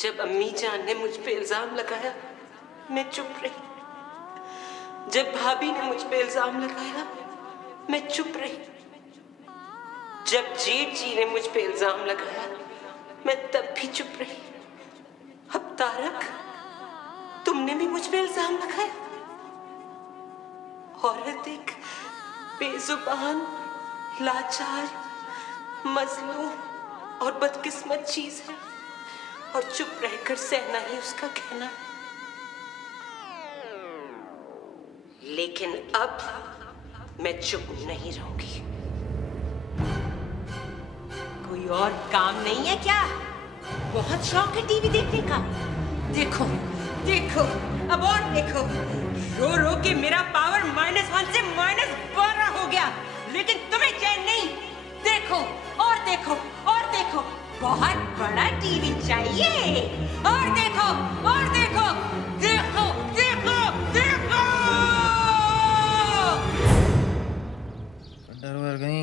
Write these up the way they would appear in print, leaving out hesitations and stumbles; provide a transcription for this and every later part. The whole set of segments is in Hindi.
जब अम्मी जान ने मुझ पे इल्जाम लगाया मैं चुप रही। जब भाभी ने मुझ पे इल्जाम लगाया मैं चुप रही। जब जेठ जी ने मुझ पे इल्जाम लगाया मैं तब भी चुप रही। अब तारक, तुमने भी मुझ पे इल्जाम लगाया। औरत एक बेजुबान, लाचार, मजलूम और बदकिस्मत चीज है और चुप रहकर सहना ही उसका कहना है। लेकिन अब मैं चुप नहीं रहूंगी। कोई और काम नहीं है क्या? बहुत शौक है टीवी देखने का। देखो देखो, अब और देखो, रो रो के मेरा पावर -1 से -12 हो गया, लेकिन तुम्हें चैन नहीं। देखो और देखो और देखो, बहुत बड़ा टीवी चाहिए। और देखो और देखो, देखो देखो देखो। डर वर गई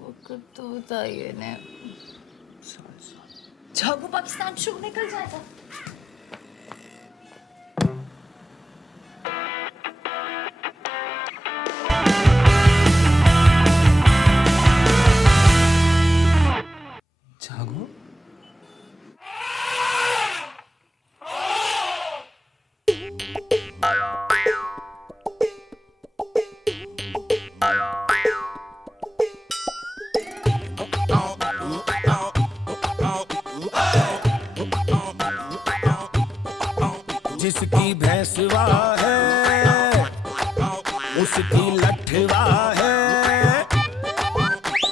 वक्त तो होता ही है ना। जागो पाकिस्तान शो निकल जाएगा। जागो जिसकी भैंसवा है उसकी लठवा है,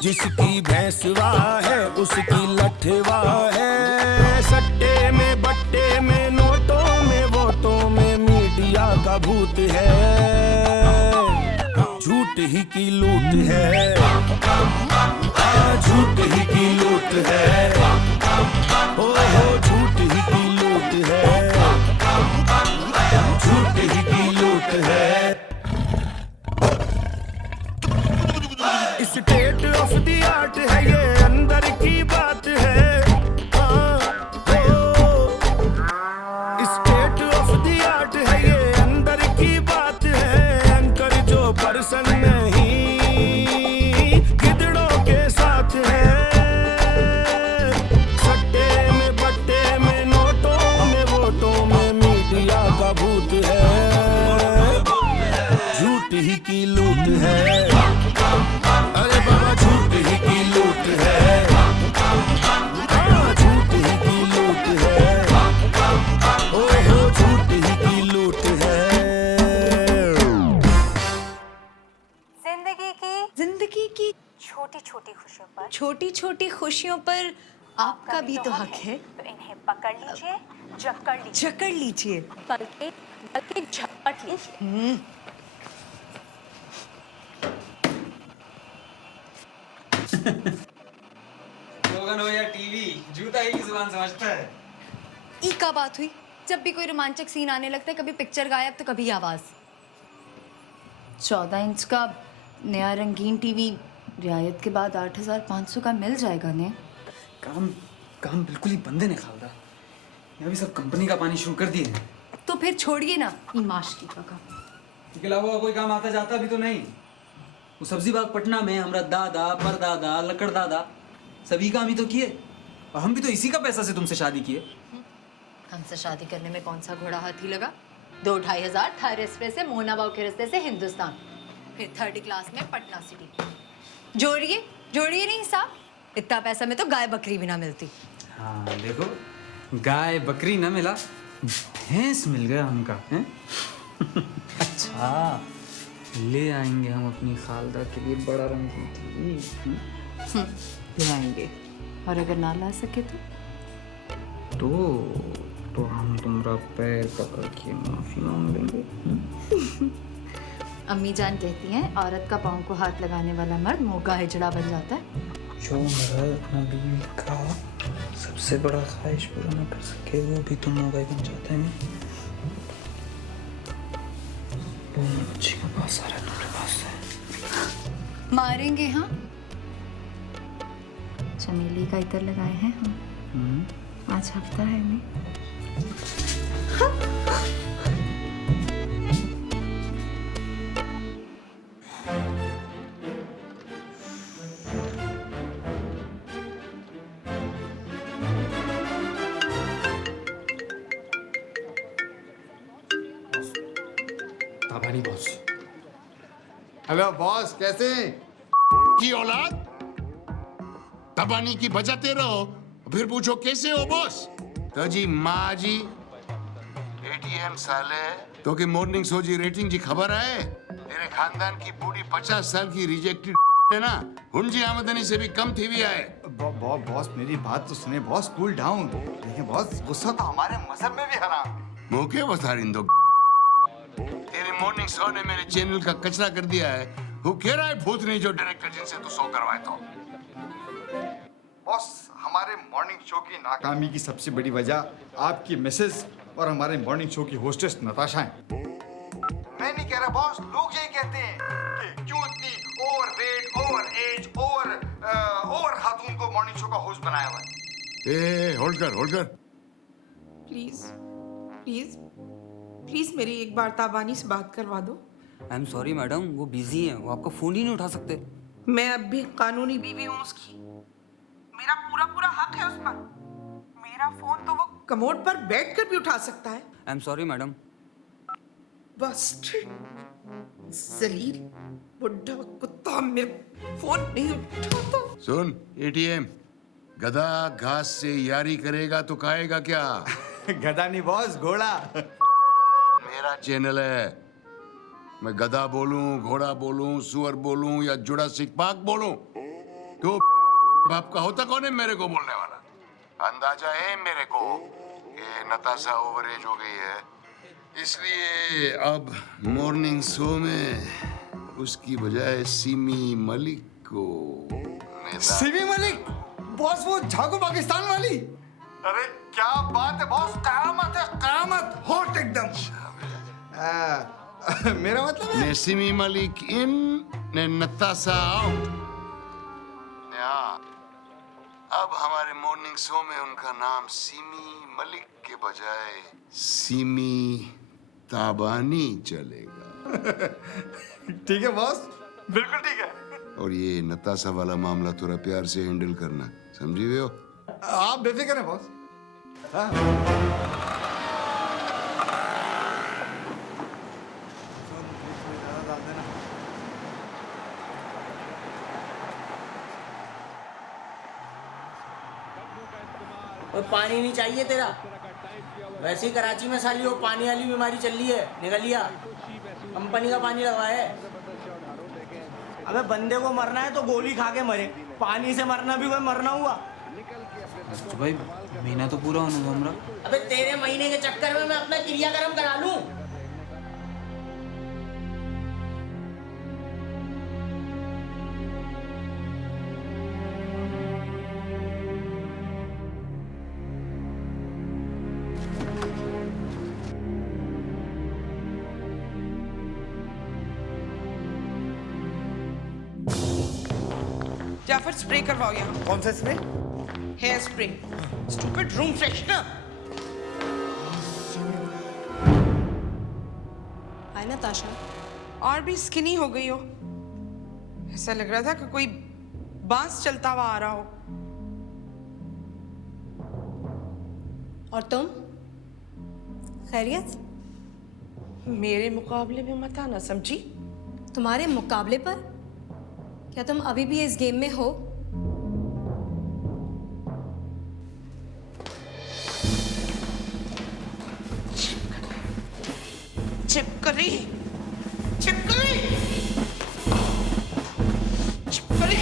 जिसकी भैंसवा है उसकी लठवा है। सट्टे में बट्टे में नोटों में वोटों में मीडिया का भूत है। झूठ ही की लूट है, झूठ ही की लूट है, हो झूठ ही की लूट है, झूठ ही की लूट है। स्टेट ऑफ द आर्ट है ये, अंदर की बात है। स्टेट ऑफ द आर्ट है ये, अंदर की बात है। एंकर जो पर्सन नहीं गिदड़ों के साथ है। सट्टे में बट्टे में नोटों में वोटों में मीडिया का भूत है। झूठ ही की लूट है, अरे बाबा झूठ ही की लूट है, झूठ ही की लूट है, ओहो झूठ ही की लूट है। जिंदगी की छोटी छोटी खुशियों पर, छोटी छोटी खुशियों पर आपका भी तो हक है। तो इन्हें पकड़ लीजिए, जकड़ लीजिए, जकड़ लीजिए। बल्कि बल्कि झपट लीजिए। स्लोगन हो या टीवी, जूता ही की जुबान समझता है। ई का बात हुई, जब भी कोई रोमांचक सीन आने लगता है कभी पिक्चर गायब तो कभी आवाज। 14 इंच का नया रंगीन टीवी रियायत के बाद 8500 का मिल जाएगा ने। काम काम बिल्कुल ही बंदे ने खालदा। यहाँ भी सब कंपनी का पानी शुरू कर दिए। तो फिर छोड़िए ना ई माशकी का काम। इसके अलावा कोई काम आता जाता भी तो नहीं। वो सब्जी बाग पटना में हमारा दादा परदादा लकड़दादा सभी काम ही तो किए, और हम भी तो इसी का पैसा से तुमसे शादी किए। हमसे शादी करने में कौन सा घोड़ा हाथी लगा? 2-2.5 हजार थार एक्सप्रेस से मोहना बाव के रास्ते से हिंदुस्तान, फिर 3rd क्लास में पटना सिटी। जोड़िए जोड़िए नहीं हिसाब, इतना पैसा में तो गाय बकरी भी ना मिलती। हाँ देखो, गाय बकरी न मिला, भैंस मिल गया हमका है। अच्छा, ले आएंगे हम अपनी खालदा के लिए बड़ा रंगीन टीवी। ले आएंगे, और अगर ना ला सके तो हम तुम्हारा पैर पकड़ के माफी मांग लेंगे। अम्मी जान कहती हैं औरत का पाँव को हाथ लगाने वाला मर्द मुँह का हिजड़ा बन जाता है। जो मर्द अपना बीवी का सबसे बड़ा ख्वाहिश पूरा ना कर सके वो भी तुम मोबाइल बन जाता है। वो बच्ची के पास आ रहा है, तुम्हारे पास है। मारेंगे हाँ, चमेली का इतर लगाए हैं हम। आज हफ्ता है नहीं। ताबानी बॉस। हेलो बॉस, कैसे हैं? की औलाद तबानी की बजाते रहो, फिर पूछो कैसे हो बॉस। तो जी माँ जी एटीएम साले तो कि मॉर्निंग शो जी रेटिंग जी खबर है। तेरे खानदान की बूढ़ी 50 साल की रिजेक्टेड है ना, हुनजी आमदनी से भी कम थी भी आए। बॉस मेरी बात तो सुने बॉस, कूल डाउन। देखिए बॉस, गुस्सा तो हमारे मजहब में भी हराम है। मौके बसारिंदो तेरे मॉर्निंग शो ने मेरे चैनल का कचरा कर दिया है। वो कह रहा है भूतनी जो डायरेक्टर जिनसे तू शो करवाए तो। बॉस, हमारे मॉर्निंग शो की नाकामी की सबसे बड़ी वजह आपकी मिसेस और हमारे मॉर्निंग शो की होस्टेस नताशा है। मैं नहीं कह रहा बॉस, लोग यही कहते हैं कि क्यों इतनी ओवरवेट, ओवर एज, ओवर खातून को मॉर्निंग शो का होस्ट बनाया हुआ है। ए होल्ड कर। प्लीज प्लीज प्लीज मेरी एक बार ताबानी से बात करवा दो। आई एम सॉरी मैडम, वो बिजी हैं, वो आपका फोन ही नहीं उठा सकते। मैं अब भी कानूनी बीवी हूँ उसकी। मेरा पूरा हक है उस पर। मेरा फोन तो वो कमोड पर बैठकर भी उठा सकता है। I am sorry madam. Bastard, जलील, बुढ़ा कुत्ता मेरा फोन नहीं उठाता। सुन एटीएम, गधा घास से यारी करेगा तो खाएगा क्या? गधा नहीं बॉस, घोड़ा। मेरा चैनल है, मैं गधा बोलूं, घोड़ा बोलूं, सुअर बोलूं या जुरासिक पार्क बोलूं, तो बाप का होता कौन है मेरे को बोलने वाला? अंदाजा है मेरे को कि नताशा ओवर एज हो गई है, इसलिए अब मॉर्निंग शो में उसकी बजाय सिमी मलिक को सिमी मलिक बॉस, वो झाको पाकिस्तान वाली। अरे क्या बात है बॉस, करामत है, करामत, हॉट एकदम। मेरा मतलब है ने सिमी मलिक इन ने नताशा आउट। अब हमारे मॉर्निंग शो में उनका नाम सिमी मलिक के बजाय सिमी ताबानी चलेगा। ठीक है बॉस, बिल्कुल ठीक है। और ये नताशा वाला मामला थोड़ा प्यार से हैंडल करना, समझी हुए हो? आप बेफिक्र हैं बॉस। और पानी नहीं चाहिए तेरा? वैसे ही कराची में साली वो पानी वाली बीमारी चल रही है, निकल लिया। कंपनी का पानी लगवाया है। अबे बंदे को मरना है तो गोली खा के मरे, पानी से मरना भी कोई मरना हुआ? तो भाई महीना तो पूरा होने दो हमरा। अबे तेरे महीने के चक्कर में मैं अपना क्रियाक्रम करा लूं? जाफर, स्प्रे करवाओ यहाँ। कौन सा spray? Hair spray, stupid room freshener. Hi Natasha. और भी स्किनी हो गई हो, ऐसा लग रहा था कि कोई बांस चलता हुआ आ रहा हो। और तुम खैरियत? मेरे मुकाबले में मत आना, समझी? तुम्हारे मुकाबले पर? क्या तुम अभी भी इस गेम में हो? चिपकली, चिपकली, चिपकली।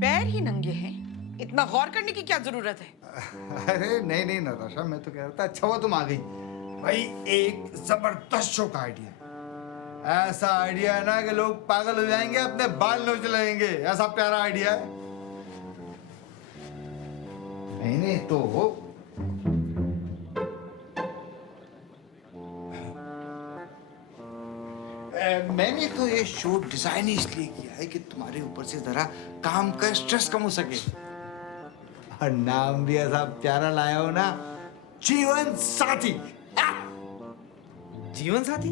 पैर ही नंगे हैं, इतना गौर करने की क्या जरूरत है? अरे नहीं नताशा, मैं तो कह रहा था अच्छा हुआ तुम आ गई। भाई एक जबरदस्त शो का आइडिया, ऐसा आइडिया है ना कि लोग पागल हो जाएंगे, अपने बाल नोच लेंगे, ऐसा प्यारा आइडिया है। नहीं तो मैंने तो ये शो डिजाइन इसलिए किया है कि तुम्हारे ऊपर से जरा काम का स्ट्रेस कम हो सके। और नाम भी ऐसा प्यारा लाया हो ना, जीवन साथी। जीवन साथी?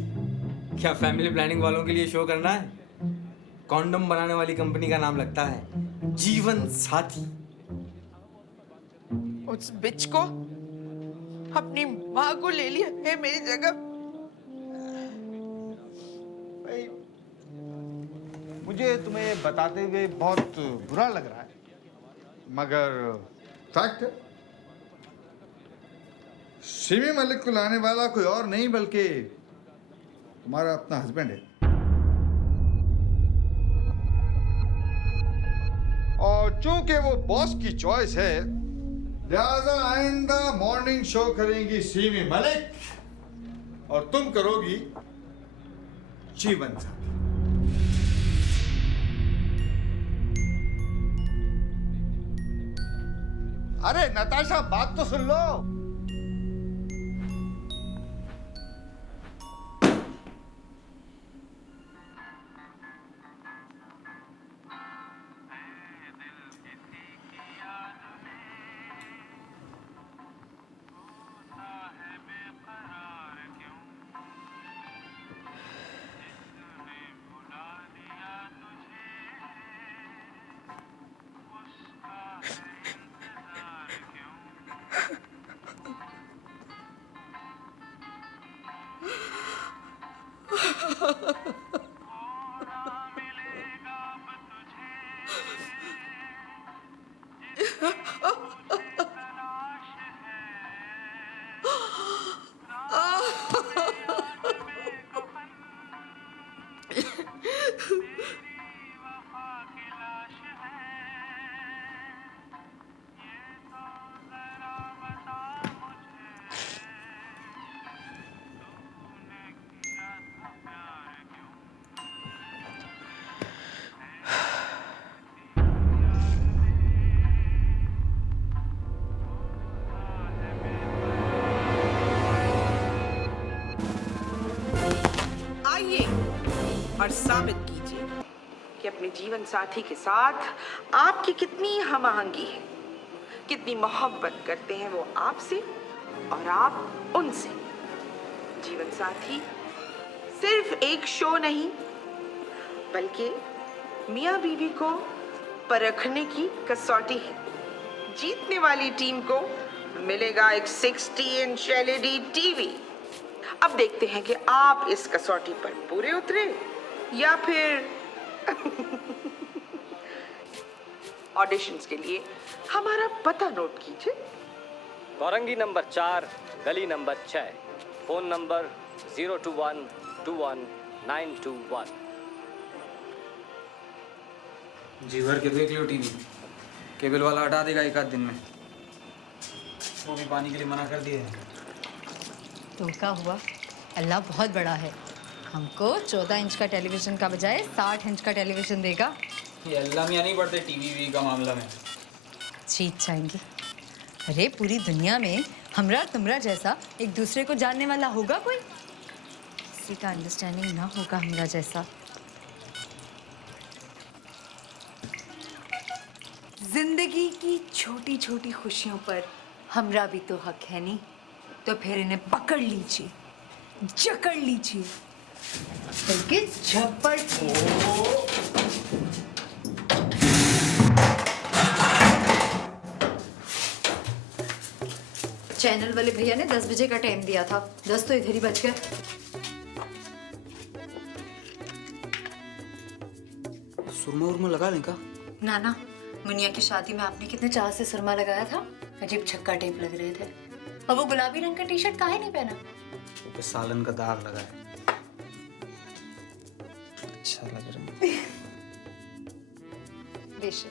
क्या फैमिली प्लानिंग वालों के लिए शो करना है? कॉन्डम बनाने वाली कंपनी का नाम लगता है जीवन साथी। उस बिच को अपनी माँ को ले लिया है मेरी जगह। मुझे तुम्हें बताते हुए बहुत बुरा लग रहा है, मगर फैक्ट है, सिमी मलिक को लाने वाला कोई और नहीं बल्कि तुम्हारा अपना हस्बैंड है। और चूंकि वो बॉस की चॉइस है, लिहाजा आइंदा मॉर्निंग शो करेंगी सिमी मलिक और तुम करोगी जीवन साथी। अरे नताशा, बात तो सुन लो। और साबित कीजिए कि अपने जीवन साथी के साथ आपकी कितनी हमआहंगी है, कितनी मोहब्बत करते हैं वो आपसे और आप उनसे। जीवन साथी सिर्फ एक शो नहीं, बल्कि मियाँ बीवी को परखने की कसौटी है। जीतने वाली टीम को मिलेगा एक 60-इंच LED टीवी। अब देखते हैं कि आप इस कसौटी पर पूरे उतरे या फिर ऑडिशंस के लिए हमारा पता नोट कीजिए। गौरंगी नंबर 4, गली नंबर 6, फोन नंबर 02121 जी भर के देख लो टीवी, केबल वाला हटा देगा एक आध दिन में। वो भी पानी के लिए मना कर दिए हैं। तो क्या हुआ, अल्लाह बहुत बड़ा है, हमको 14 इंच का टेलीविजन का बजाय 60 इंच का टेलीविजन देगा। ये अल्लाह मियाँ नहीं पड़ते टीवी का मामला में। जीत जाएंगे। अरे पूरी दुनिया में हमरा तुमरा जैसा एक दूसरे को जानने वाला होगा कोई? किसी का अंडरस्टैंडिंग ना होगा हमरा जैसा। जिंदगी की छोटी छोटी खुशियों पर हमरा भी तो हक है नहीं, तो फिर इन्हें पकड़ लीजिए, जकड़ लीजिए, बल्कि झपट। चैनल वाले भैया ने 10 बजे का टाइम दिया था, 10 तो इधर ही बज गए। सुरमा उरमा लगा लें का? नाना, मुनिया की शादी में आपने कितने चाह से सुरमा लगाया था, अजीब छक्का टेप लग रहे थे। और वो गुलाबी रंग का टी-शर्ट काहे नहीं पहना? वो पे सालन का दाग लगा है। अच्छा लग रहा है। बेशक।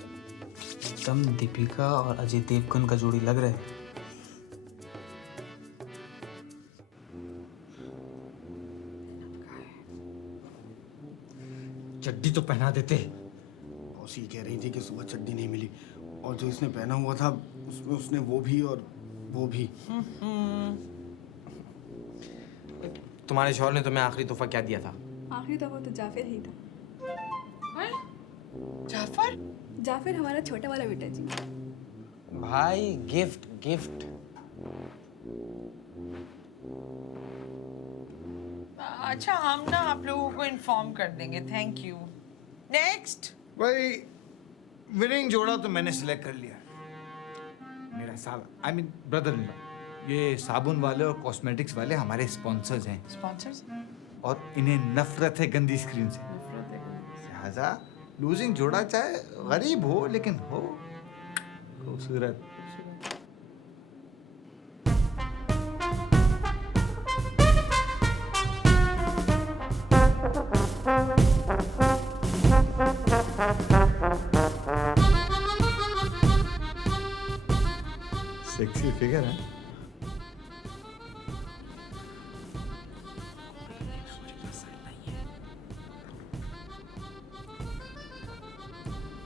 एकदम दीपिका और अजय देवगन का जोड़ी लग रहा है। चड्डी तो पहना देते। उसी कह रही थी कि सुबह चड्डी नहीं मिली, और जो इसने पहना हुआ था उसमें उसने वो भी और वो भी। तुम्हारे शौहर ने तुम्हें आखिरी तोहफा क्या दिया था? आखिरी तोहफा तो जाफर ही था। जाफर? जाफर हमारा छोटा वाला बेटा जी। भाई गिफ्ट गिफ्ट। अच्छा हम ना आप लोगों को इन्फॉर्म कर देंगे। Thank you. नेक्स्ट। भाई विनिंग जोड़ा तो मैंने सिलेक्ट कर लिया। मेरा साहब I mean brother in law, ये साबुन वाले और कॉस्मेटिक्स वाले हमारे स्पॉन्सर्स हैं। स्पॉन्सर्स? और इन्हें नफरत है गंदी स्क्रीन से। लिहाजा लूजिंग जोड़ा चाहे गरीब हो लेकिन हो खूबसूरत। सेक्सी फिगर है।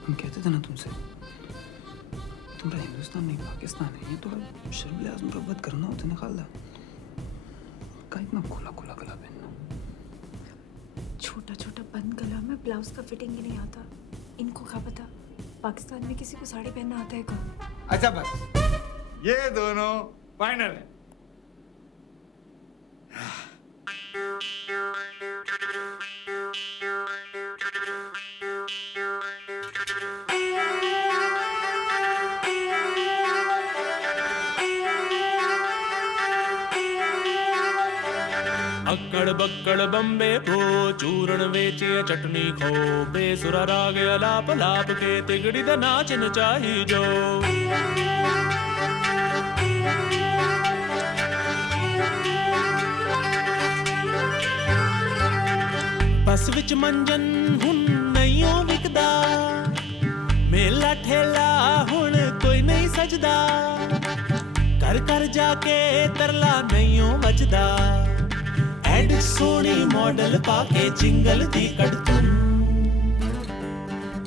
हम कहते थे ना तुमसे, तुम्हारा हिंदुस्तान नहीं पाकिस्तान है, ये थोड़ा शर्म लिहाज मुरब्बत करना होता है ना खाला। का इतना खुला खुला गला पहनना। छोटा छोटा बंद गला में ब्लाउज का फिटिंग ही नहीं आता। इनको क्या पता पाकिस्तान में किसी को साड़ी पहनना आता है क्या? अच्छा बस ये दोनों फाइनल है। अक्कड़ बक्कड़ बम्बे खो चूरण वेचिए चटनी खो बेसुरा राग अलाप लाप के तिगड़ी दा नाच नचाही जो। बस विच मंजन हुन नहीं विकदा, मेला ठेला हुन कोई नहीं सजदा, कर कर जाके तरला नहीं बजदा, एड सोनी मॉडल पाके जिंगल दी कड़तुन।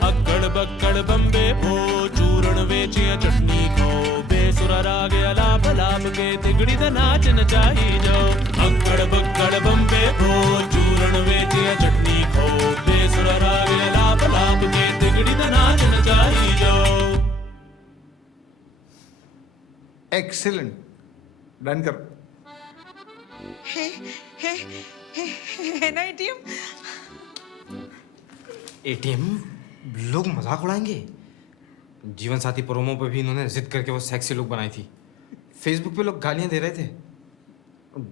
अक्कड़ बक्कड़ बम्बे भो चूरण वेचिया चटनी खो बेसुरा राग अलाप लाप के तिगड़ी दा नाच नचाही जो। अक्कड़ बक्कड़ बम्बे भो चूरण वेचिया चटनी खो बेसुरा राग अलाप लाप के तिगड़ी दा नाच नचाही जो। एक्सीलेंट, डन करो। है ना एटीएम? एटीएम लोग मजाक उड़ाएंगे। जीवन साथी प्रोमो पे भी इन्होंने जिद करके वो सेक्सी लुक बनाई थी। फेसबुक पे लोग गालियां दे रहे थे।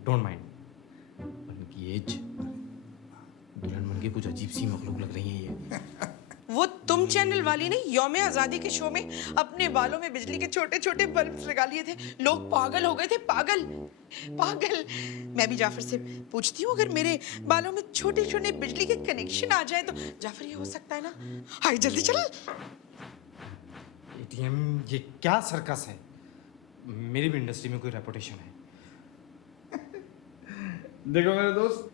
Don't mind. उनकी एज दुल्हन बन के कुछ अजीब सी मखलूक लग रही है ये। वो तुम चैनल वाली ने यौम आज़ादी के शो में अपने बालों में बिजली के छोटे छोटे बल्ब लगा लिए थे। लोग पागल हो गए थे, पागल पागल। मैं भी जाफर से पूछती हूँ, अगर मेरे बालों में छोटे छोटे बिजली के कनेक्शन आ जाए तो जाफर ये हो सकता है ना? हाय जल्दी चल। एटीएम ये क्या सर्कस है? मेरी भी इंडस्ट्री में कोई रेपुटेशन है। देखो मेरे दोस्त,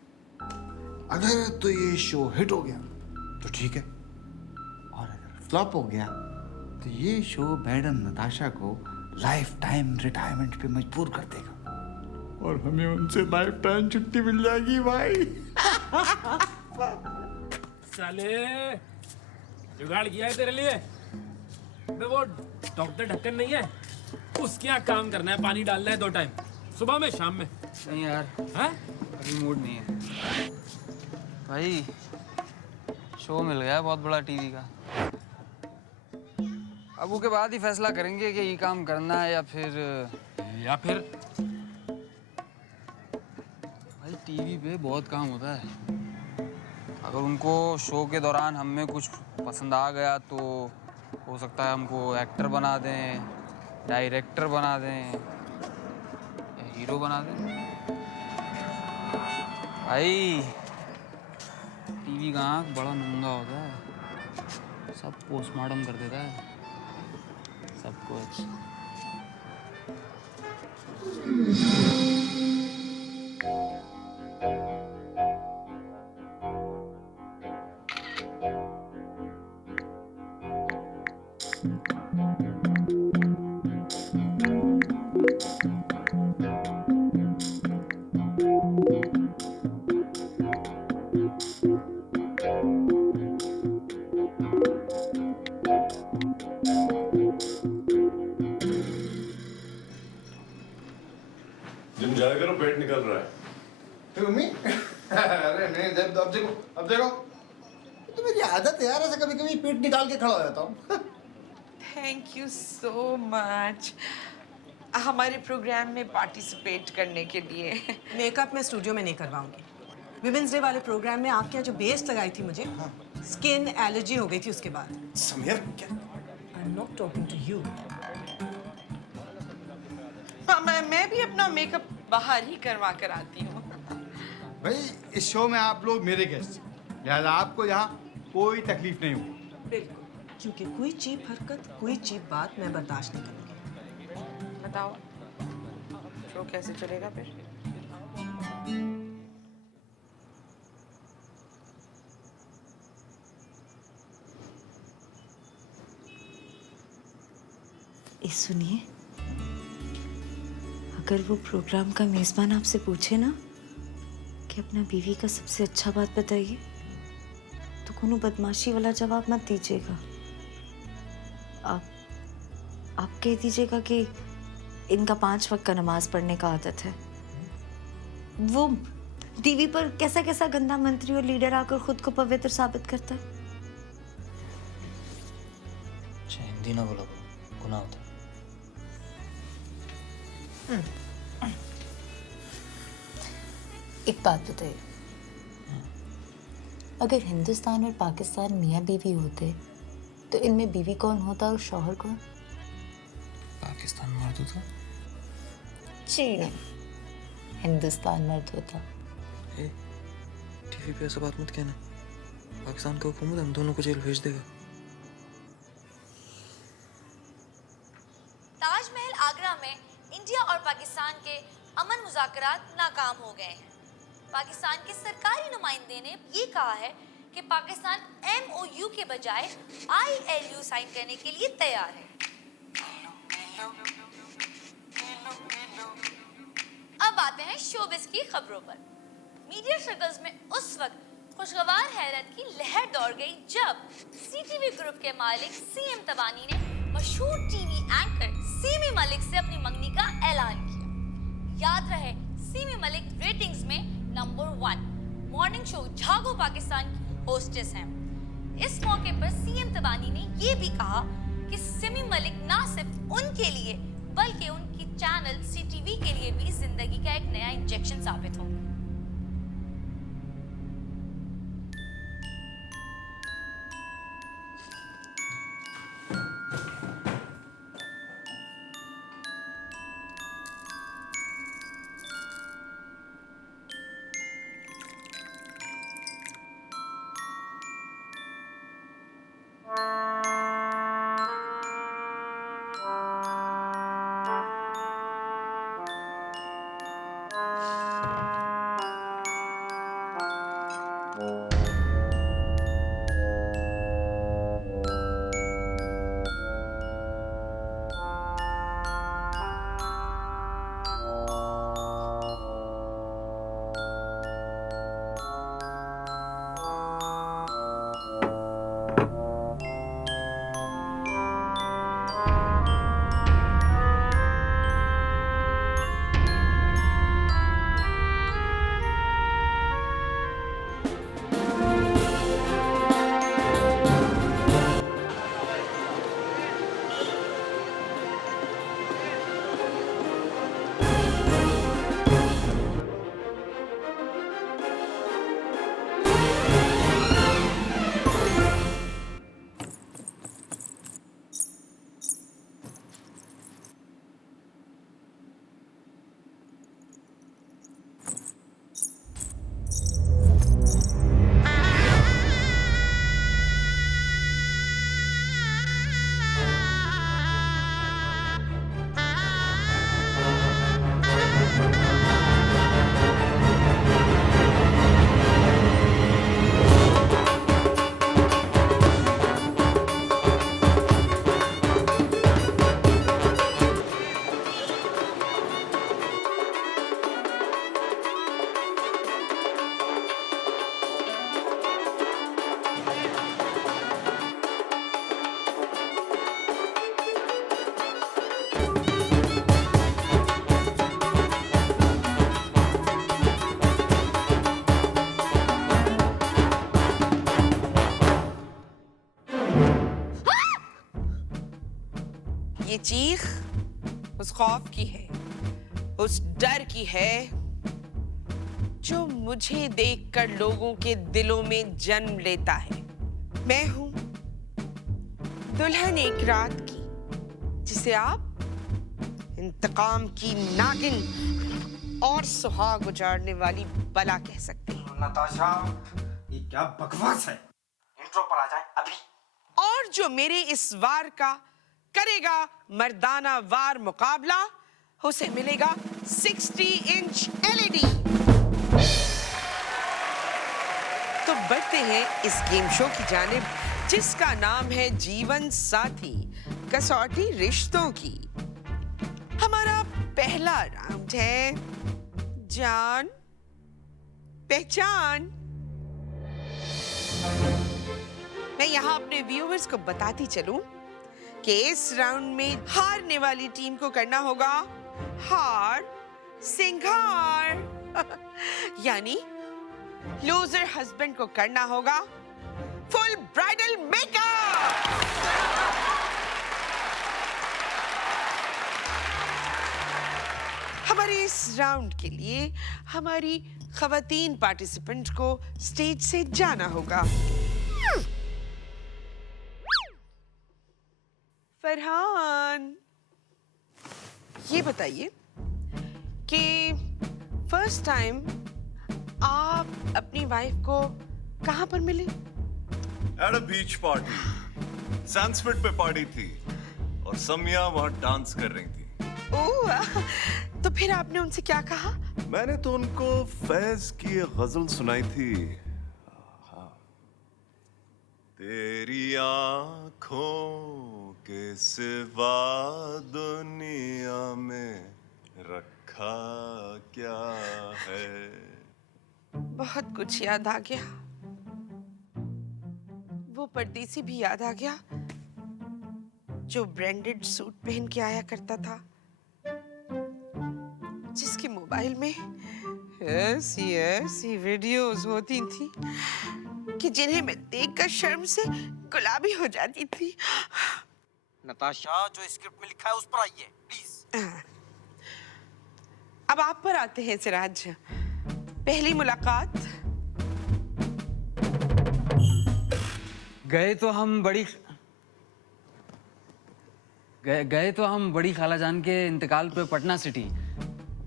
अगर तो ये शो हिट हो गया तो ठीक है, और अगर फ्लॉप हो गया तो ये शो मैडम नताशा को लाइफ टाइम रिटायरमेंट पे मजबूर कर देगा और हमें उनसे लाइफ टाइम छुट्टी मिल जाएगी भाई। साले जुगाड़ किया है तेरे लिए। वो डॉक्टर ढक्कन नहीं है, उसके यहाँ काम करना है, पानी डालना है 2 टाइम, सुबह में शाम में। नहीं यार, हैं? अभी मूड नहीं है भाई। शो मिल गया बहुत बड़ा टीवी का। अब उसके बाद ही फैसला करेंगे कि ये काम करना है या फिर भाई टीवी पे बहुत काम होता है। अगर उनको शो के दौरान हम में कुछ पसंद आ गया तो हो सकता है हमको एक्टर बना दें, डायरेक्टर बना दें या हीरो बना दें। भाई टीवी का आँख बड़ा नंगा होता है, सब पोस्टमार्टम कर देता है सब कुछ। मेरी आदत है यार, ऐसा कभी कभी पेट निकाल के खड़ा हो जाता हूँ। थैंक यू सो मच हमारे प्रोग्राम में पार्टिसिपेट करने के लिए। मेकअप मैं स्टूडियो में नहीं करवाऊंगी। विमेंस डे वाले प्रोग्राम में आपके यहाँ जो बेस लगाई थी मुझे, स्किन एलर्जी हो गई थी उसके बाद। समीर क्या? I am not talking to you. हाँ, मैं भी अपना मेकअप बाहर ही करवा कर आती हूँ। भाई इस शो में आप लोग मेरे गेस्ट, लिहाजा आपको यहाँ कोई तकलीफ नहीं होगी। बिल्कुल, क्योंकि कोई चीप हरकत, कोई चीप बात मैं बर्दाश्त नहीं करूँगी। बताओ शो कैसे चलेगा फिर? सुनिए, अगर वो प्रोग्राम का मेजबान आपसे पूछे ना कि अपना बीवी का सबसे अच्छा बात बताइए, तो कोनो बदमाशी वाला जवाब मत दीजिएगा। आप कह दीजिएगा कि इनका 5 वक्त का नमाज पढ़ने का आदत है। वो टीवी पर कैसा कैसा गंदा मंत्री और लीडर आकर खुद को पवित्र साबित करता है। हिंदी ना बोलो, गुनाह होता है। एक बात बताइए, अगर हिंदुस्तान और पाकिस्तान मियाँ बीवी होते तो इनमें बीवी कौन होता और शौहर कौन? पाकिस्तान मर्द होता। जी नहीं, हिंदुस्तान मर्द होता। टीवी पे ऐसा बात मत कहना, पाकिस्तान का हुकूमत हम दोनों को जेल भेज देगा। ताजमहल आगरा में इंडिया और पाकिस्तान के अमन मुज़ाकरात नाकाम हो गए हैं। पाकिस्तान के सरकारी नुमाइंदे ने ये कहा है कि पाकिस्तान MOU के बजाय ILU साइन करने के लिए तैयार है। अब आते हैं शोबिस की खबरों पर। मीडिया सर्कल्स में उस वक्त खुशगवार हैरत की लहर दौड़ गई जब CTV ग्रुप के मालिक CM तबानी ने मशहूर टीवी एंकर सीमी मलिक से अपनी मंगनी का ऐलान किया। याद रहे, सीमी मलिक रेटिंग्स में नंबर 1 मॉर्निंग शो जागो पाकिस्तान की होस्टेस हैं। इस मौके पर CM तबानी ने ये भी कहा कि सिमी मलिक ना सिर्फ उनके लिए बल्कि उनकी चैनल CTV के लिए भी जिंदगी का एक नया इंजेक्शन साबित होंगे। ये चीख उस खौफ की है, उस डर की है जो मुझे देखकर लोगों के दिलों में जन्म लेता है। मैं हूं दुल्हन एक रात की, जिसे आप इंतकाम की नागिन और सुहाग उजाड़ने वाली बला कह सकते हैं। नताशा, ये क्या बकवास है? इंट्रो पर आ जाए अभी। और जो मेरे इस वार का करेगा मर्दाना वार मुकाबला, उसे मिलेगा 60 इंच LED। तो बढ़ते हैं इस गेम शो की जानिब, जिसका नाम है जीवन साथी कसौटी रिश्तों की। हमारा पहला राउंड है जान पहचान। मैं यहाँ अपने व्यूअर्स को बताती चलूं कि इस राउंड में हारने वाली टीम को करना होगा हार सिंगार यानी लूजर हस्बैंड को करना होगा फुल ब्राइडल मेकअप। हमारे इस राउंड के लिए हमारी खवातीन पार्टिसिपेंट को स्टेज से जाना होगा। फरहान, ये बताइए कि फर्स्ट टाइम आप अपनी वाइफ को कहां पर मिले? एट अ बीच पार्टी, सैंडस्पिट पे पार्टी थी और सम्या वहां डांस कर रही थी। ओह, तो फिर आपने उनसे क्या कहा? मैंने तो उनको फैज की एक गजल सुनाई थी। तेरी आंखों के सिवा दुनिया में रखा क्या है। बहुत कुछ याद आ गया, वो परदेसी भी याद आ गया जो ब्रांडेड सूट पहन के आया करता था, जिसके मोबाइल में ऐसी ऐसी वीडियोस होती थी कि जिन्हें मैं देखकर शर्म से गुलाबी हो जाती थी। नताशा, जो स्क्रिप्ट में लिखा है उस पर आइए प्लीज। अब आप पर आते हैं सिराज। पहली मुलाकात। गए तो हम बड़ी खाला जान के इंतकाल पे पटना सिटी।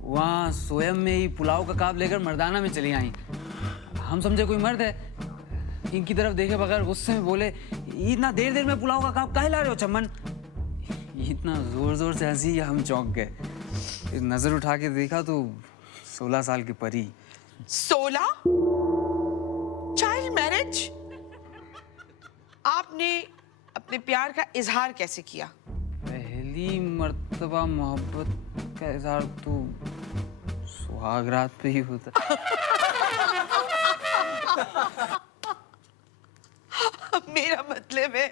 वहाँ स्वयं में ही पुलाव का काप लेकर मर्दाना में चली आई। हम समझे कोई मर्द है, इनकी तरफ देखे बगैर गुस्से में बोले, इतना देर में पुलाव का काप काहे ला रहे हो चम्मन? इतना जोर जोर से हंसी हम चौंक गए। नजर उठा के देखा तो 16 साल की परी। 16? Child marriage? आपने अपने प्यार का इजहार कैसे किया? पहली मर्तबा मोहब्बत का इजहार तो सुहागरात पे ही होता। मेरा मतलब है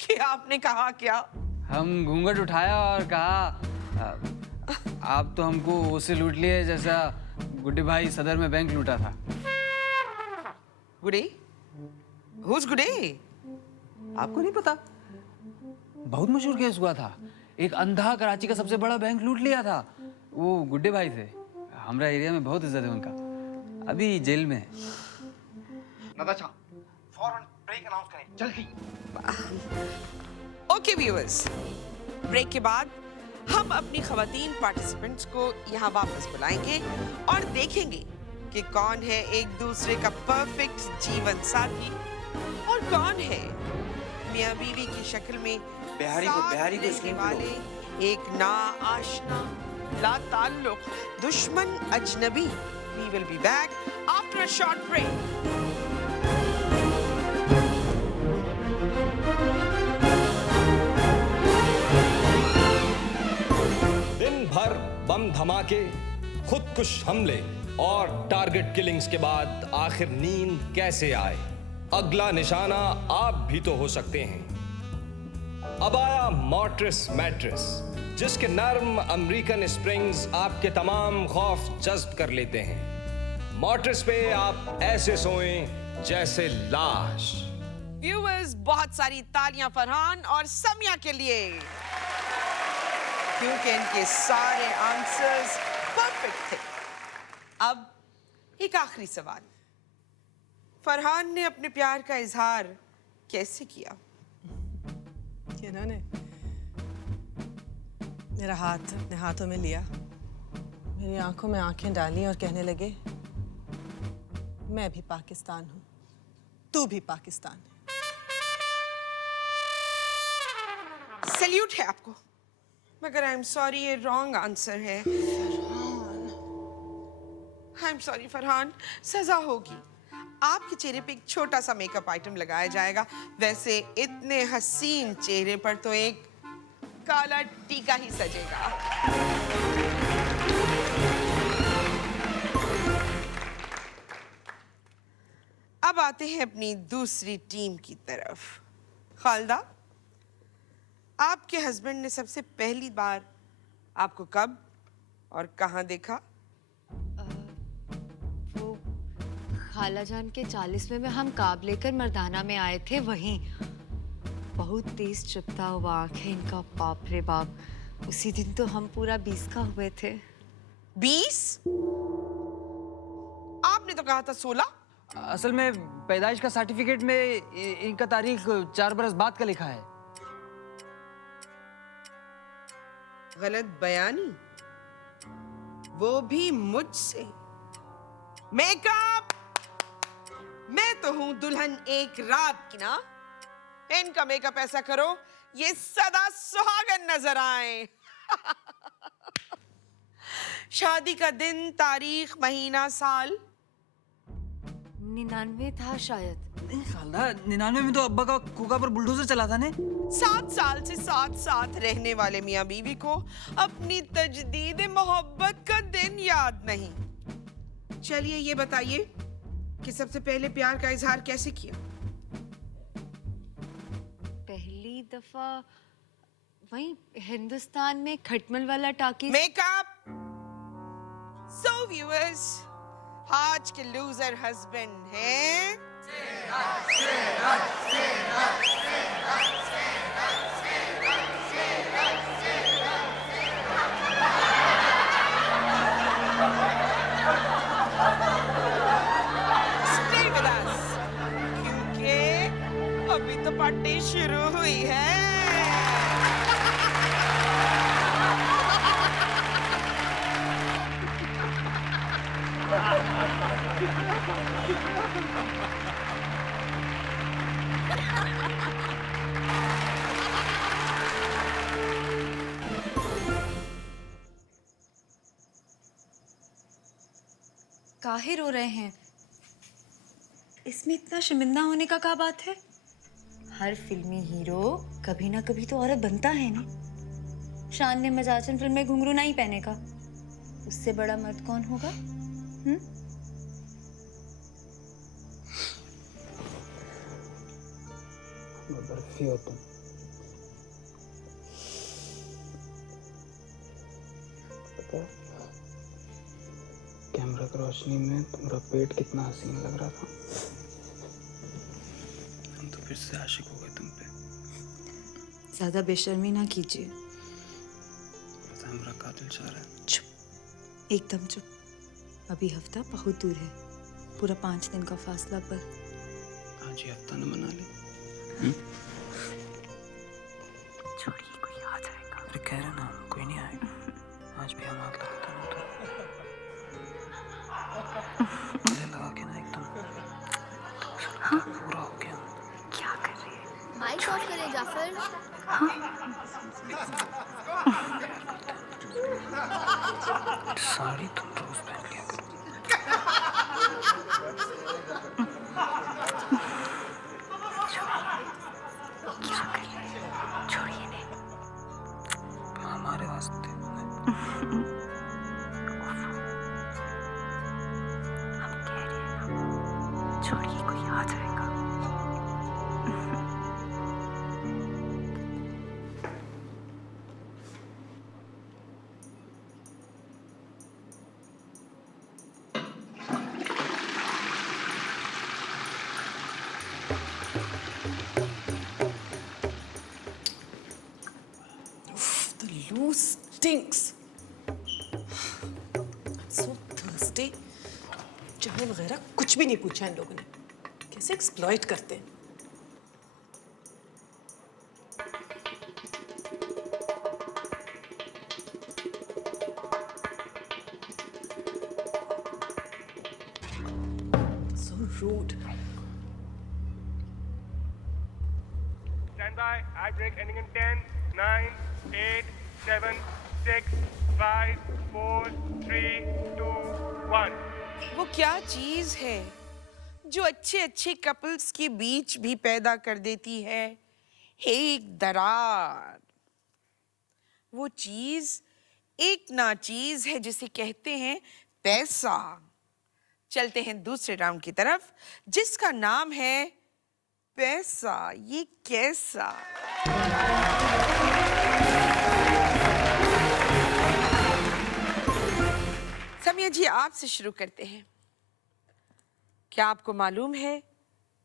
कि आपने कहा क्या? हम घूंघट उठाया और कहा, आप तो हमको उससे लूट लिए जैसा गुड्डे भाई सदर में बैंक लूटा था। गुडे? Who's गुडे? आपको नहीं पता? बहुत मशहूर केस हुआ था। एक अंधा कराची का सबसे बड़ा बैंक लूट लिया था। वो गुड्डे भाई थे। हमारा एरिया में बहुत इज्जत है उनका। अभी जेल में है। नताशा, फौरन ब्रेक अनाउंस करें, जल्दी। ओके व्यूअर्स, ब्रेक के बाद हम अपनी खवातीन पार्टिसिपेंट्स को यहाँ वापस बुलाएंगे और देखेंगे कि कौन है एक दूसरे का परफेक्ट जीवन साथी और कौन है मियां बीवी की शक्ल में बिहारी को स्क्रीन वाले एक ना आशना ला ताल्लुक दुश्मन अजनबी। We will be back after a short break. दिन भर बम धमाके, खुदकुश हमले और टारगेट किलिंग्स के बाद आखिर नींद कैसे आए? अगला निशाना आप भी तो हो सकते हैं। अब आया मॉट्रेस मैट्रेस, जिसके नर्म अमेरिकन स्प्रिंग्स आपके तमाम खौफ जज्ब कर लेते हैं। मॉट्रेस पे आप ऐसे सोएं जैसे लाश। व्यूअर्स, बहुत सारी तालियां फरहान और समिया के लिए। क्योंकि इनके सारे आंसर्स परफेक्ट थे। अब एक आखिरी सवाल, फरहान ने अपने प्यार का इजहार कैसे किया? इन्होंने मेरा हाथ अपने हाथों में लिया, मेरी आंखों में आंखें डाली और कहने लगे, मैं भी पाकिस्तान हूं, तू भी पाकिस्तान है। सैल्यूट है आपको, मगर आई एम सॉरी ये रॉन्ग आंसर है। आई एम सॉरी फरहान, सजा होगी। आपके चेहरे पे एक छोटा सा मेकअप आइटम लगाया जाएगा। वैसे इतने हसीन चेहरे पर तो एक काला टीका ही सजेगा। अब आते हैं अपनी दूसरी टीम की तरफ। खालदा, आपके हस्बैंड ने सबसे पहली बार आपको कब और कहां देखा? वो खाला जान के 40वें में हम काब लेकर मर्दाना में आए थे, वहीं बहुत तेज चुपता हुआ आंखें इनका, बाप रे बाप। उसी दिन तो हम पूरा 20 का हुए थे। 20? आपने तो कहा था 16। असल में पैदाइश का सर्टिफिकेट में इनका तारीख 4 बरस बाद का लिखा है। गलत बयानी, वो भी मुझसे। मेकअप, मैं तो हूं दुल्हन एक रात की ना। इनका मेकअप ऐसा करो ये सदा सुहागन नजर आए। शादी का दिन, तारीख, महीना, साल? 99 था शायद। खालदा, 99 में तो अब्बा का कुका पर बुलडोजर चला था ने। 7 साल से साथ साथ रहने वाले मियां बीवी को अपनी तजदीद मोहब्बत का दिन याद नहीं। चलिए ये बताइए कि सबसे पहले प्यार का इजहार कैसे किया? पहली दफा वहीं हिंदुस्तान में खटमल वाला टाकी। मेकअप। सो व्यूअर्स, आज के लूजर हस्बैंड हैं Stay with us, क्योंकि अभी तो पार्टी शुरू हुई है। काहे रो रहे हैं? इसमें इतना शर्मिंदा होने का क्या बात है? हर फिल्मी हीरो कभी ना कभी तो औरत बनता है ना। शान ने मजाचन फिल्म में घुंघरू नहीं पहने का, उससे बड़ा मर्द कौन होगा? बर्फी हो तुम। पता है कैमरा की रोशनी में तुम्हारा पेट कितना हसीन लग रहा था। हम तो फिर से आशिक हो गए तुम पे। ज्यादा बेशर्मी ना कीजिए। हमारा कातिल चाह रहा है। चुप, एकदम चुप। अभी हफ्ता बहुत दूर है, पूरा 5 दिन का फासला पर। आज ये हफ्ता न मना ले। छोड़िए, कोई आ जाएगा। अरे कह रहे ना कोई नहीं आएगा। आज भी हम हाथ लगाता ना तो गले लगा के ना एकदम पूरा हो गया। क्या कर रही है? माइक ऑफ करें जाफर। साड़ी तुम रोज पहन लिया करो। छोड़िए ने। हमारे वास्ते हम कह रहे हैं ना, छोड़िए, कोई आ जाएगा। The loose stinks. So thirsty. चाय वगैरह कुछ भी नहीं पूछा इन लोगों ने. कैसे एक्सप्लॉइट करते हैं. So rude. Stand by. I break ending in 10, 9, 8, 7, 6, 5, 4, 3, 2, 1. वो क्या चीज है जो अच्छे अच्छे कपल्स के बीच भी पैदा कर देती है एक दरार? वो चीज एक ना चीज है जिसे कहते हैं पैसा. चलते हैं दूसरे राउंड की तरफ जिसका नाम है पैसा ये कैसा. समिया जी आपसे शुरू करते हैं. क्या आपको मालूम है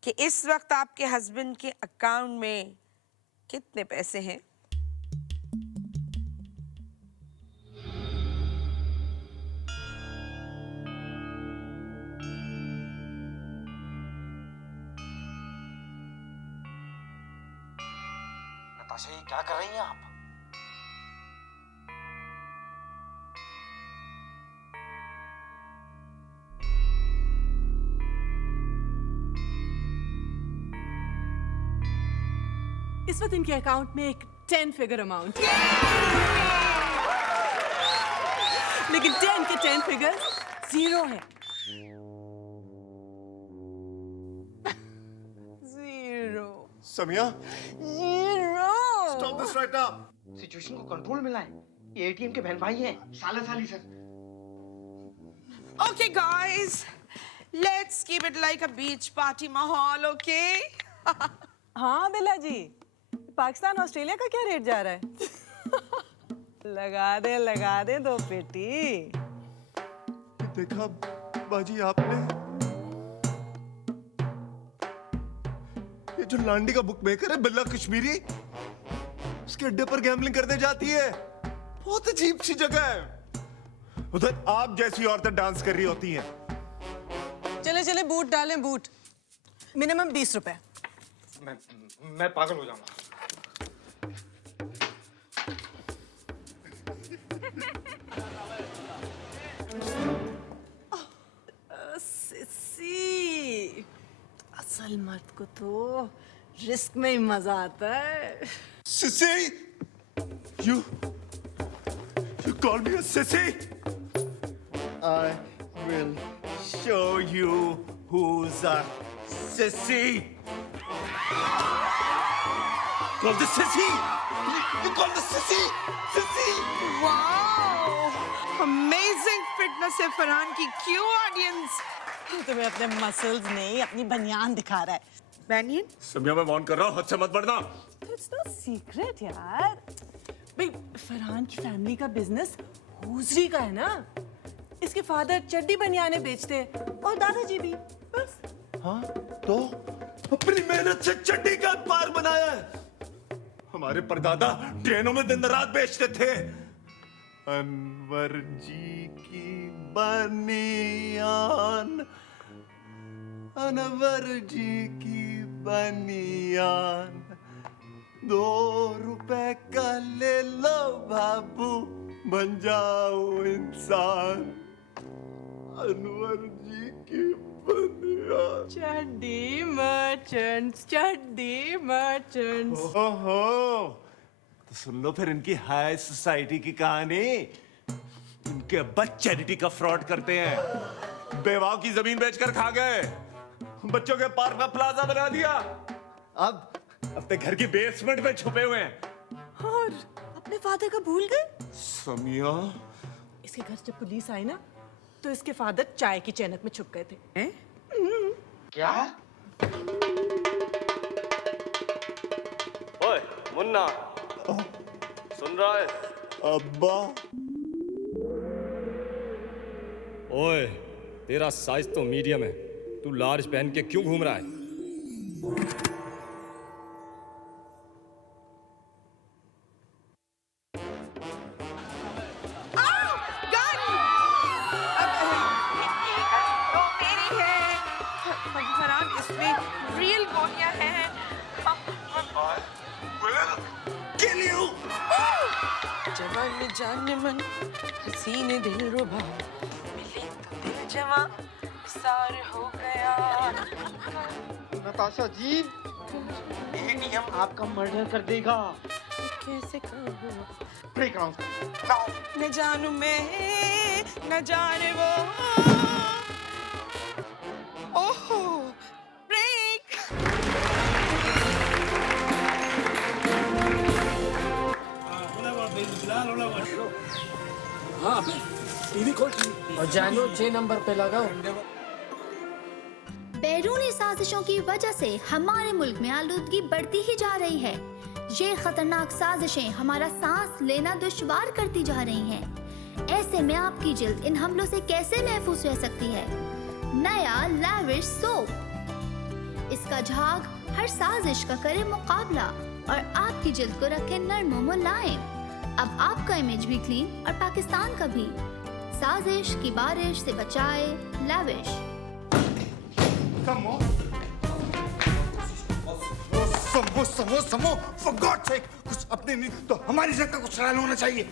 कि इस वक्त आपके हस्बैंड के अकाउंट में कितने पैसे हैं? नताशा ये क्या कर रही हैं आप? इस वक्त इनके अकाउंट में एक 10 फिगर अमाउंट. लेकिन 10 के 10 फिगर 0 है. 0. Samiya, Stop this right now. Situation को कंट्रोल में लाएं. ये एटीएम के बहन भाई हैं. साला साली sir. Okay guys, let's keep it like a beach party माहौल, okay? हाँ बेला जी, पाकिस्तान ऑस्ट्रेलिया का क्या रेट जा रहा है? लगा दे 2 पेटी. देखा बाजी आपने ये जो लांडी का बुक मेकर है बिल्ला कश्मीरी, उसके अड्डे पर गैम्बलिंग करने जाती है. बहुत अजीब सी जगह है. उधर आप जैसी औरतें डांस कर रही होती हैं. चले बूट डालें. बूट मिनिमम 20 रुपए. मैं पागल हो जाऊंगा. सिसी, असल मर्द को तो रिस्क में ही मजा आता है. Sissy, you call me a sissy? I will show you who's a sissy. Call the sissy. You call the sissy. Sissy. Wow, amazing fitness है फरहान की. क्यों ऑडियंस? तुम्हें अपने मसल्स नहीं अपनी बनियान दिखा रहा है. बनियान? समिया मैं वार्न कर रहा हूँ, हद से मत बढ़ना. इट्स नो सीक्रेट यार. भाई फरहान की फैमिली का बिजनेस हूजरी का है ना. इसके फादर चड्डी बनियाने बेचते और दादाजी भी. बस. हाँ तो अपनी मेहनत से चड्डी का पार बनाया है. हमारे परदादा ट्रेनों में दिन रात बेचते थे. अनवर जी की बनियान, अनवर जी की बनियान, 2 रुपए का ले लो बाबू, बन जाओ इंसान. अनवर जी की बनियान. चड्डी मर्चेंट्स. ओहो, तो सुन लो फिर इनकी हाई सोसाइटी की कहानी. इनके अब्बा चैरिटी का फ्रॉड करते हैं. बेवाओं की जमीन बेचकर खा गए, बच्चों के पार्क में प्लाजा बना दिया, अब अपने घर की बेसमेंट में छुपे हुए हैं. और अपने फादर का भूल गए. समिया, इसके घर जब पुलिस आई ना तो इसके फादर चाय की चैनक में छुप गए थे. क्या? ओए मुन्ना, सुन रहा है? अब्बा. ओए, तेरा साइज तो मीडियम है, तू लार्ज पहन के क्यों घूम रहा है? मन जान मन हसीने दिल रुबा मिली तो दिल जमा सार हो गया। नताशा जी, एटीएम आपका मर्डर कर देगा। कैसे कहूँ ब्रेक कराओ उसको। न जानू मैं न जाने वो। ओहो ब्रेक। हाँ टीवी खोल और जानू 6 नंबर पे लगाओ। बैरूनी साजिशों की वजह से हमारे मुल्क में आलूदगी बढ़ती ही जा रही है। ये खतरनाक साजिशें हमारा सांस लेना दुश्वार करती जा रही हैं। ऐसे में आपकी जिल्द इन हमलों से कैसे महफूज रह सकती है? नया लैविश सोप, इसका झाग हर साजिश का करे मुकाबला और आपकी जिल्द को रखे नरम व मुलायम। अब आपका इमेज भी क्लीन और पाकिस्तान का भी। साजिश की बारिश से बचाए लैविश। समो for God's sake, कुछ अपने नहीं तो हमारी जगह का कुछ ख्याल होना चाहिए।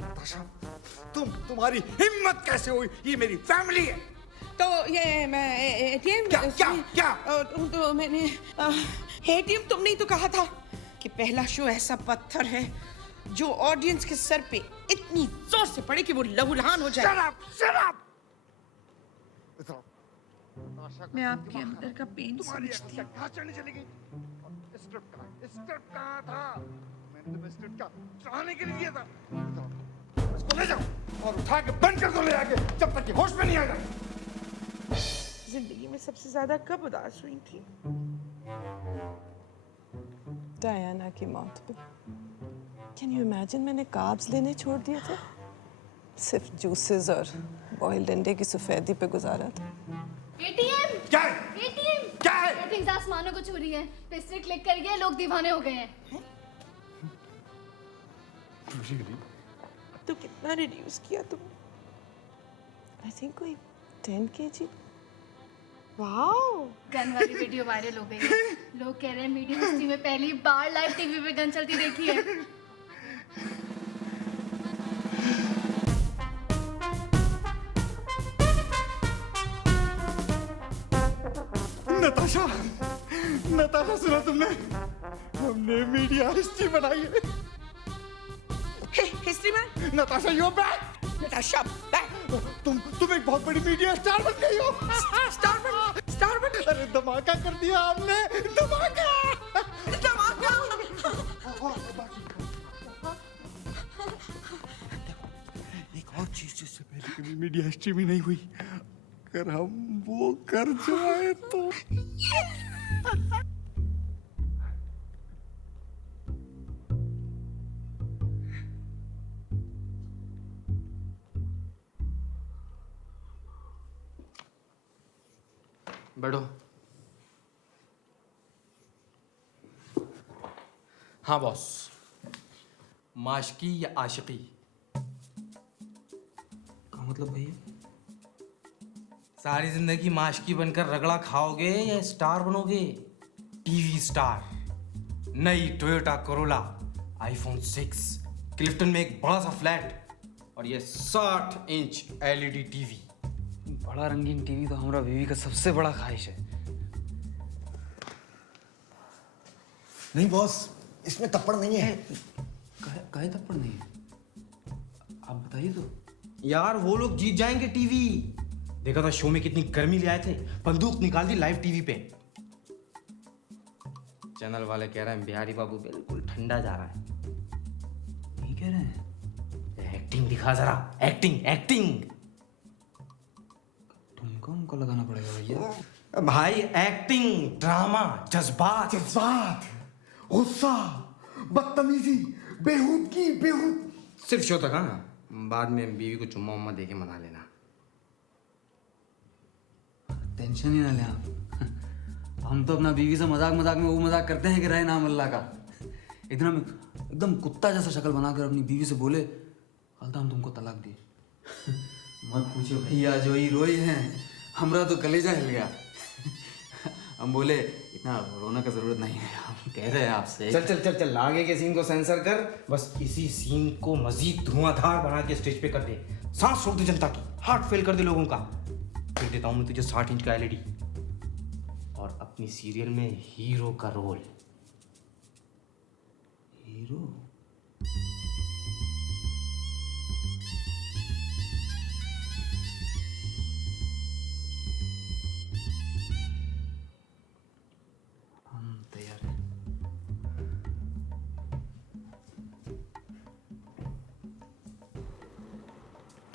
नताशा, तुम्हारी हिम्मत कैसे हुई? ये मेरी फैमिली है। तो ये मैं एटीएम क्या? तो मैंने एटीएम तुमने ही तो कहा था कि पहला शो ऐसा पत्थर है जो ऑडियंस के सर पे इतनी जोर से पड़े कि वो लहूलुहान हो जाए। Shut up! मैं आपके अंदर का पेन समझती हूँ। कहाँ चढ़ने चली गई? स्क्रिप्ट कहाँ था? मैंने तुम्हें स्क्रिप्ट का चढ़ाने के लिए दिया था। इसको ले जाओ और उठा के बंद कर दो ले आके, जब तक कि होश में नहीं आएगा। जिंदगी में सबसे ज्यादा कब उदास हुई थी? डायना की मौत पे। कैन यू इमेजिन मैंने कार्ब्स लेने छोड़ दिए थे, सिर्फ जूसेस और बॉइल्ड अंडे की सफेदी पे गुजारा था। एटीएम क्या है? सेटिंग्स आसमानों को छू रही है। पिस्टल क्लिक कर गए, लोग दीवाने हो गए हैं। तो कितना रिड्यूस किया तुमने? आई थिंक कोई 10 kg। वाओ! गन वाली वीडियो वायरल हो गई है। लोग कह रहे हैं मीडिया हिस्ट्री में पहली बार लाइव टीवी पे गन चलती देखी है। नताशा सुना तुमने? हमने मीडिया हिस्ट्री बनाई है। हिस्ट्री में? Natasha you are back. Natasha back. तुम एक बहुत बड़ी मीडिया स्टार बन गई हो। स्टार बन। अरे धमाका कर दिया हमने, धमाका। एक और चीज जिससे पहले कभी मीडिया हिस्ट्री में नहीं हुई, अगर हम वो कर जाए तो। बैठो। हाँ बॉस, माशकी या आशिकी का मतलब भैया? सारी जिंदगी माशकी बनकर रगड़ा खाओगे या स्टार बनोगे? TV star. नई टोयोटा कोरोला, आईफोन 6, क्लिफ्टन में एक बड़ा सा फ्लैट और ये 60 इंच एलईडी टीवी। बड़ा रंगीन टीवी तो हमारा बीवी का सबसे बड़ा ख्वाहिश है। नहीं बॉस, इसमें थप्पड़ नहीं है। कहे थप्पड़ नहीं है? आप बताइए तो। यार वो लोग जीत जाएंगे टीवी। देखा था शो में कितनी गर्मी ले आए थे, बंदूक निकाल दी लाइव टीवी पे। चैनल वाले कह रहे हैं बिहारी बाबू बिल्कुल ठंडा जा रहा है। नहीं कह रहे हैं? एक्टिंग दिखा जरा, एक्टिंग। तुमको हमको लगाना पड़ेगा भैया। भाई एक्टिंग, ड्रामा, जज्बात, गुस्सा, बदतमीजी, बेहूद। सिर्फ शो तक। हाँ, बाद में बीवी को चुम्मा उम्मा दे के मना लेना। टेंशन ही ना ले आप। हम तो अपना बीवी से मजाक में वो मजाक करते हैं कि रहे नाम अल्लाह का। एक दिन हम एकदम कुत्ता जैसा शक्ल बनाकर अपनी बीवी से बोले, कल तो हम तुमको तलाक दिए। मत पूछो भैया, जो ही रोई हैं हमरा तो कलेजा हिल गया। हम बोले इतना रोने का जरूरत नहीं है, हम कह रहे हैं आपसे। चल चल चल चल, आगे के सीन को सेंसर कर, बस इसी सीन को मजीद धुआंधार बना के स्टेज पे कर दे, सांस रोक दे जनता की, हार्ट फेल कर दे लोगों का। फिर देता हूँ मैं तुझे 60 इंच का LED और अपनी सीरियल में हीरो का रोल। हीरो?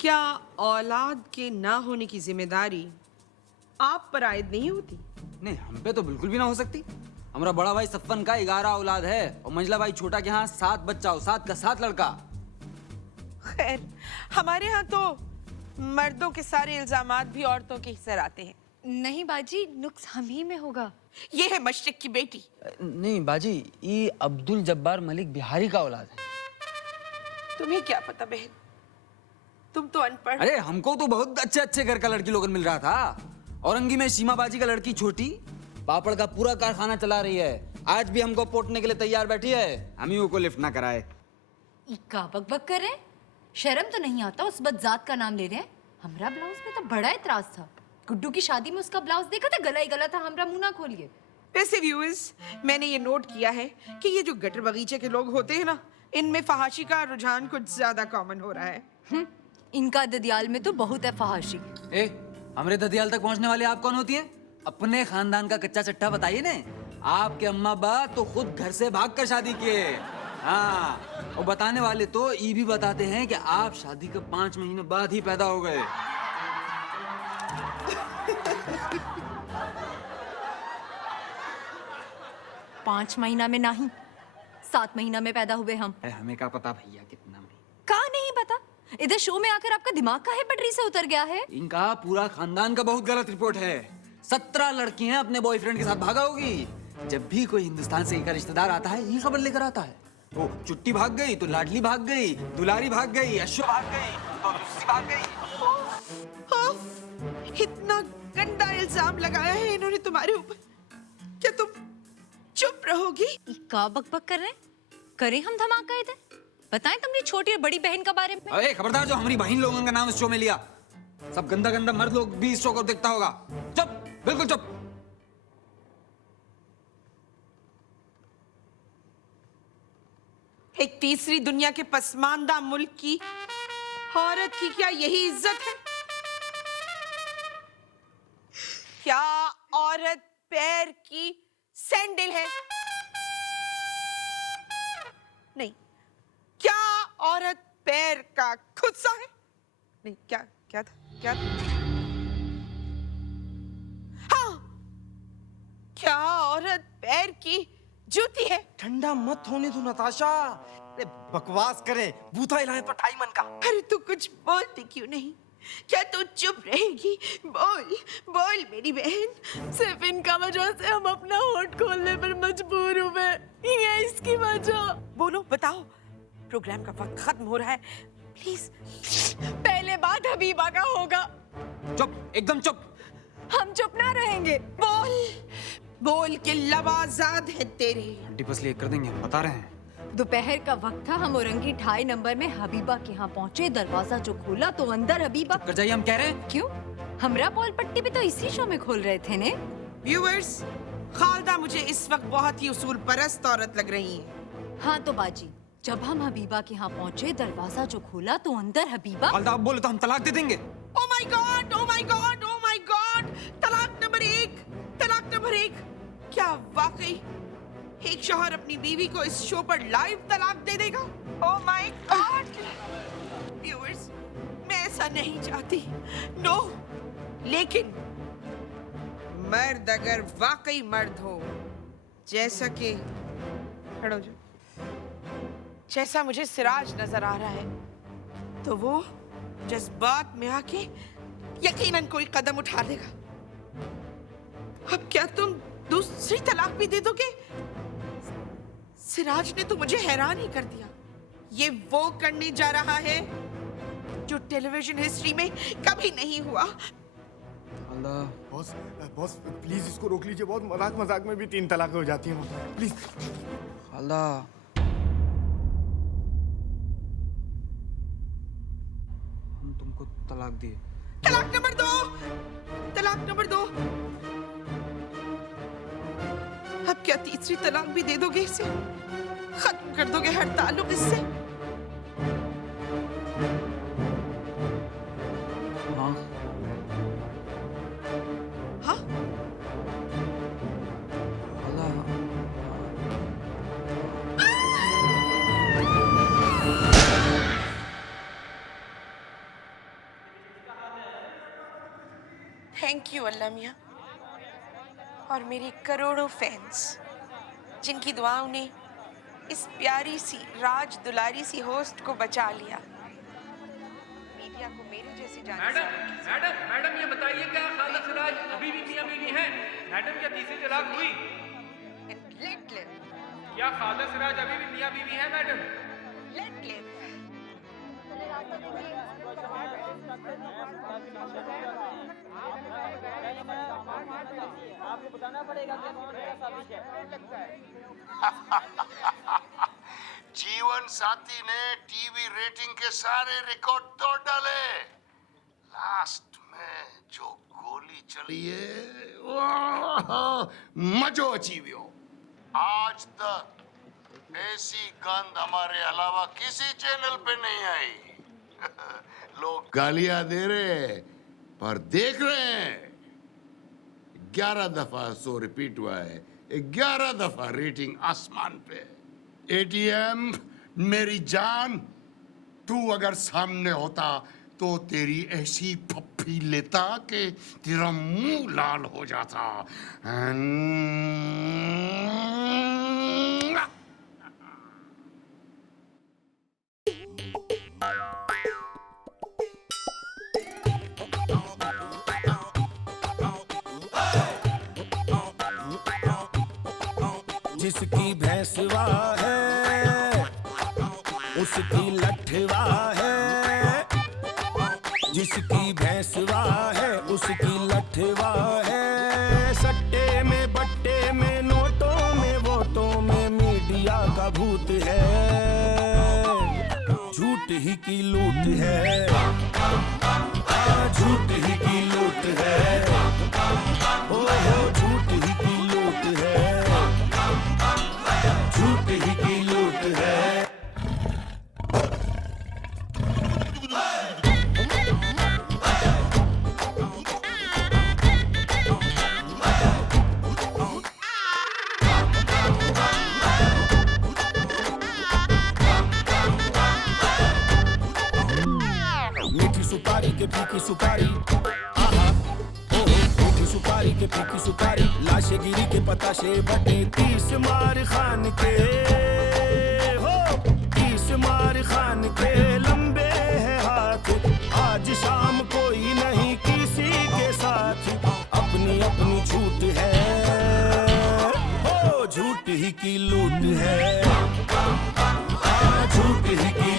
क्या औलाद के ना होने की जिम्मेदारी आप पर आयद नहीं होती? नहीं, हम पे तो बिल्कुल भी ना हो सकती। हमारा बड़ा भाई सफ़न का 11 औलाद है और मंजला भाई छोटा के यहाँ 7 बच्चा हो, 7 का 7 लड़का। खैर, हमारे यहाँ तो मर्दों के सारे इल्जामात भी औरतों के ही सर आते हैं। नहीं बाजी, नुक्स हम ही में होगा। ये है मशरिक की बेटी। नहीं बाजी, ये अब्दुल जब्बार मलिक बिहारी का औलाद है। तुम्हें क्या पता बहन, तुम तो अनपढ़। अरे हमको तो बहुत अच्छे अच्छे घर का लड़की लोगन मिल रहा था। औरंगी में सीमा बाजी का लड़की छोटी पापड़ का पूरा कारखाना चला रही है, आज भी हमको पोटने के लिए तैयार बैठी है, हम ही को लिफ्ट ना कराए। का बक कर रहे, शर्म तो नहीं आता, उस बदजात का नाम ले रहे हैं। हमरा ब्लाउज में तो बड़ा एतराज था, गुड्डू की शादी में उसका ब्लाउज देखा था, गला ही गला था, हमरा मुंह ना खोलिए। वैसे व्यूअर्स, मैंने ये नोट किया है कि ये जो गटर बगीचे के लोग होते हैं ना, इनमें फहाशी का रुझान कुछ ज्यादा कॉमन हो रहा है। इनका ददियाल में तो बहुत है फहाशी। ए, हमरे ददियाल तक पहुंचने वाले आप कौन होती हैं? अपने खानदान का कच्चा चट्टा बताइए ने। आपके अम्मा बा तो खुद घर से भागकर शादी किए। हाँ, और बताने वाले तो ये भी बताते हैं कि आप शादी के 5 महीने बाद ही पैदा हो गए। 5 महीना में नहीं, 7 महीना में पैदा हुए हम। हमें क्या पता भैया कितना में। का नहीं पता? इधर शो में आकर आपका दिमाग काहे पटरी से उतर गया है? इनका पूरा खानदान का बहुत गलत रिपोर्ट है। 17 लड़कियां अपने बॉयफ्रेंड के साथ भागा होगी। जब भी कोई हिंदुस्तान से इनका रिश्तेदार आता है, ये खबर लेकर आता है। ओ, चुट्टी भाग गई तो लाडली भाग गई, दुलारी भाग गई, अश्व भाग गई, तो लुस्सी भाग गई। इतना गंदा इल्जाम लगाया है इन्होंने तुम्हारे ऊपर, क्या तुम चुप रहोगी? का बक कर रहे? करें हम धमाका इधर? बताएं तुमने छोटी और बड़ी बहन का बारे में। अरे खबरदार, जो हमारी बहन लोगों का नाम इस शो में लिया, सब गंदा गंदा मर्द लोग भी इस शो को देखता होगा। चुप, बिल्कुल चुप। एक तीसरी दुनिया के पसमानदा मुल्क की औरत की क्या यही इज्जत है? क्या औरत पैर की सैंडल है? नहीं। क्या औरत पैर का खुदसा है? नहीं। क्या था? हाँ, क्या औरत पैर की जूती है? ठंडा मत होने दो नताशा, अरे बकवास करे, बूथा हिलाए तो 2.5 मन का। अरे तू कुछ बोलती क्यों नहीं? क्या तू चुप रहेगी? बोल मेरी बहन। सिर्फ इनका वजह से हम अपना होठ खोलने पर मजबूर हुए, ये इसकी वजह। बोलो, बताओ। प्रोग्राम का वक्त खत्म हो रहा है, प्लीज। पहले बात हबीबा का होगा। चुप, एकदम चुप। हम चुप ना रहेंगे। बोल के लवाजाद है तेरे। आंटी पसली कर देंगे, हम बता रहे हैं। दोपहर का वक्त था, हम औरंगी 2.5 नंबर में हबीबा के यहाँ पहुँचे। दरवाजा जो खोला तो अंदर हबीबा। कर जाइए, हम कह रहे हैं। क्यों? हमरा बॉल पट्टी भी तो इसी शो में खोल रहे थे ने। व्यूअर्स, खालदा मुझे इस वक्त बहुत ही उसूल परस्त औरत लग रही है। हाँ तो बाजी, जब हम हबीबा के यहाँ पहुँचे, दरवाजा जो खोला तो अंदर हबीबा। खालदा आप बोले तो हम तलाक दे देंगे। Oh my God, oh my God, oh my God! तलाक नंबर 1। क्या वाकई एक शौहर अपनी बीवी को इस शो पर लाइव तलाक दे देगा? Oh my God! व्यूअर्स, मैं ऐसा नहीं चाहती। नो, लेकिन मर्द अगर वाकई मर्द हो, जैसा कि खड़ो जो, जैसा मुझे सिराज नजर आ रहा है, तो वो जज्बात में आके यकीनन कोई कदम उठा देगा। अब क्या तुम दूसरी तलाक भी दे दोगे? सिराज ने तो मुझे हैरान ही कर दिया। ये वो करने जा रहा है जो टेलीविजन हिस्ट्री में कभी नहीं हुआ। बॉस बॉस प्लीज इसको रोक लीजिए, बहुत मजाक मजाक में भी 3 तलाक हो जाती हैं प्लीज। खाला हम तुमको तलाक दिए। तलाक नंबर 2, तलाक नंबर 2। अब क्या तीसरी तलाक भी दे दोगे इसे? खत्म कर दोगे हर ताल्लुक इससे? हाँ हाँ थैंक यू अल्लाह मियाँ और मेरे करोड़ों फैंस जिनकी दुआओं ने इस प्यारी सी राज दुलारी सी होस्ट को बचा लिया। मीडिया को मेरे जैसी मैडम ये बताइए क्या खालिद सिराज अभी भी मियां बीवी हैं? मैडम क्या तीसरी तलाक हुई? क्या खालिद सिराज अभी भी मियां बीवी हैं मैडम? आपको बताना पड़ेगा कि कौन सा साजिश है। जीवन साथी ने टीवी रेटिंग के सारे रिकॉर्ड तोड़ डाले। लास्ट में जो गोली चली है मजो अचीवियो। आज तक ऐसी गंध हमारे अलावा किसी चैनल पे नहीं आई। लोग गालियां दे रहे पर देख रहे हैं। 11 दफा शो रिपीट हुआ है, 11 दफा रेटिंग आसमान पे। एटीएम मेरी जान, तू अगर सामने होता तो तेरी ऐसी पप्पी लेता कि तेरा मुंह लाल हो जाता। जिसकी भैंसवा है उसकी लठवा है, जिसकी भैंसवा है उसकी लठवा है। सट्टे में बट्टे में नोटों में वोटों में मीडिया का भूत है। झूठ ही की लूट है, झूठ ही की लूट है, ओ झूठ ही की लूट है, झूठ ही की लूट है। मीठी सुपारी के फीकी सुपारी, आहा ओ मीठी सुपारी के फीकी सुपारी, लाशे गिरी के पताशे बटे 30 मार खान के, हो 30 मार खान के लंबे हैं हाथ। आज शाम कोई नहीं किसी के साथ, अपनी अपनी झूठ है, हो झूठ ही की लूट है, झूठ ही की